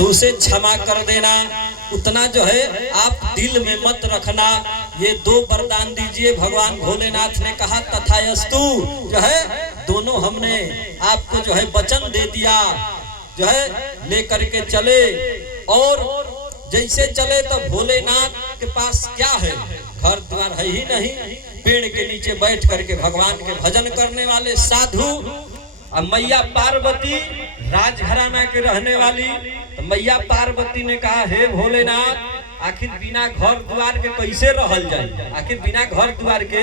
तो उसे क्षमा कर देना, उतना जो है आप दिल में मत रखना। ये 2 वरदान दीजिए। भगवान भोलेनाथ ने कहा तथास्तु, जो है दोनों हमने आपको जो है वचन दे दिया, जो है लेकर के चले। और जैसे चले तो भोलेनाथ के पास क्या है, घर द्वार है ही नहीं। पेड़ के नीचे बैठ करके भगवान के भजन करने वाले साधु। अब मैया पार्वती राजघराना के रहने वाली, तो मैया पार्वती ने कहा हे भोलेनाथ, आखिर बिना घर द्वार के कैसे रहल जाए, आखिर बिना घर द्वार के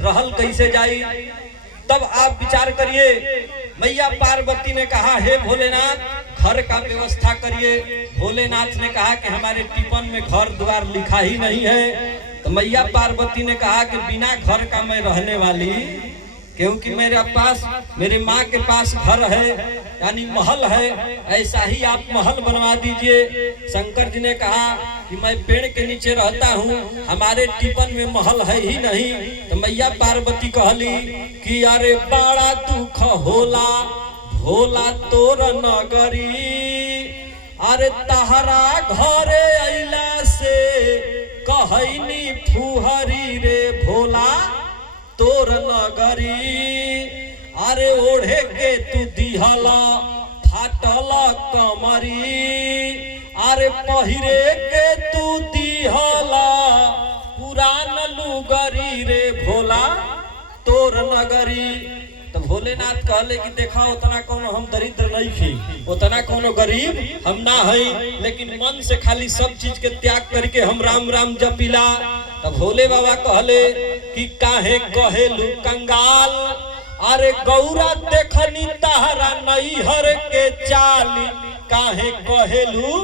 रहल कैसे जाई। तब आप विचार करिए। मैया पार्वती ने कहा हे भोलेनाथ घर का व्यवस्था करिए। भोलेनाथ ने कहा कि हमारे टिपन में घर द्वार लिखा ही नहीं है। तो मैया पार्वती ने कहा कि बिना घर का मैं रहने वाली, क्योंकि मेरे पास, मेरे माँ के पास घर है, यानी महल है, ऐसा ही आप महल बनवा दीजिए। शंकर जी ने कहा कि मैं पेड़ के नीचे रहता हूँ, हमारे टिपन में महल है ही नहीं। तो मैया पार्वती कहली कि अरे बड़ा दुख होला भोला तोर नगरी, अरे तहरा घरे अइला से कहनी फुहरी रे भोला तोर नगरी। अरे ओढ़े के तू दिहला फाटल कमरी, अरे पहिरे के तू दिहला पुरान लुगरी रे भोला तोर नगरी। तो भोलेनाथ कहले कि देखा उतना कोनो हम दरिद्र नहीं थी, उतना कोनो गरीब हम ना है, लेकिन मन से खाली सब चीज के त्याग करके हम राम राम जपिला। तो भोले बाबा कहले कि काहे कहेलू कंगाल, अरे गौरा देखनी तहरा नैहर के चाली, काहे कहेलू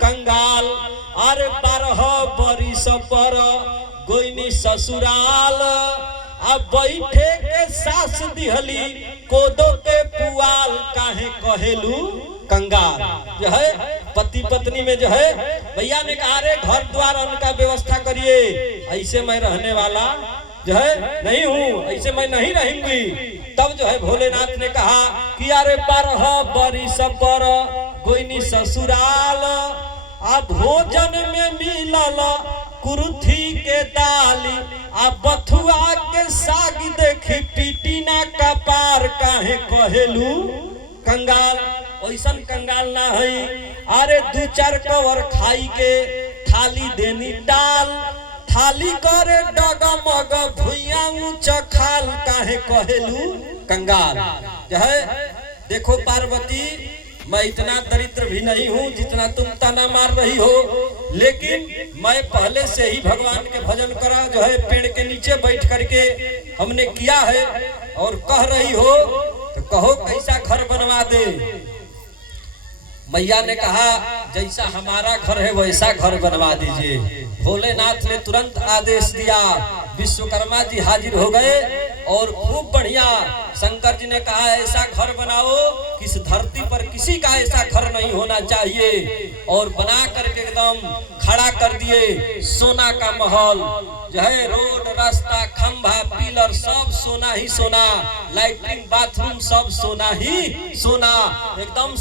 कंगाल। अरे 12 बरिस पर गोइनी ससुराल, अब बैठे के सास दिहली कोदो के पुआल, काहे कहेलू कंगाल। जो है पति पत्नी में जो है भैया ने कहा रे घर द्वार उनका व्यवस्था करिए, ऐसे मैं रहने वाला जो है नहीं हूँ, ऐसे मैं नहीं रहूंगी। तब जो है भोलेनाथ ने कहा कि अरे 12 बरिस पर गोइनी ससुराल, आ भोजन में मिलल कुरुथी के दाली, आ बथुआ के साग देखी पीटी ना कपार, काहे कहेलू कंगाल। ऐसन कंगाल ना है। अरे 2-4 कवर खाई के थाली देनी डाल, थाली करे डगमग भुइया ऊंच खाल, काहे कहेलू कंगाल। जो है देखो पार्वती, मैं इतना दरिद्र भी नहीं हूँ जितना तुम ताना मार रही हो, लेकिन मैं पहले से ही भगवान के भजन करा जो है पेड़ के नीचे बैठ करके हमने किया है। और कह रही हो तो कहो कैसा घर बनवा दे। मैया ने कहा जैसा हमारा घर है वैसा घर बनवा दीजिए। भोलेनाथ ने तुरंत आदेश दिया, विश्वकर्मा जी हाजिर हो गए और खूब बढ़िया शंकर जी ने कहा ऐसा घर बनाओ कि इस धरती पर किसी का ऐसा घर नहीं होना चाहिए। और बना करके एकदम खड़ा कर दिए सोना का महल, जो है रोड रास्ता खंभा पिलर सब सोना ही सोना, लैट्रिन बाथरूम सब सोना ही सोना, एकदम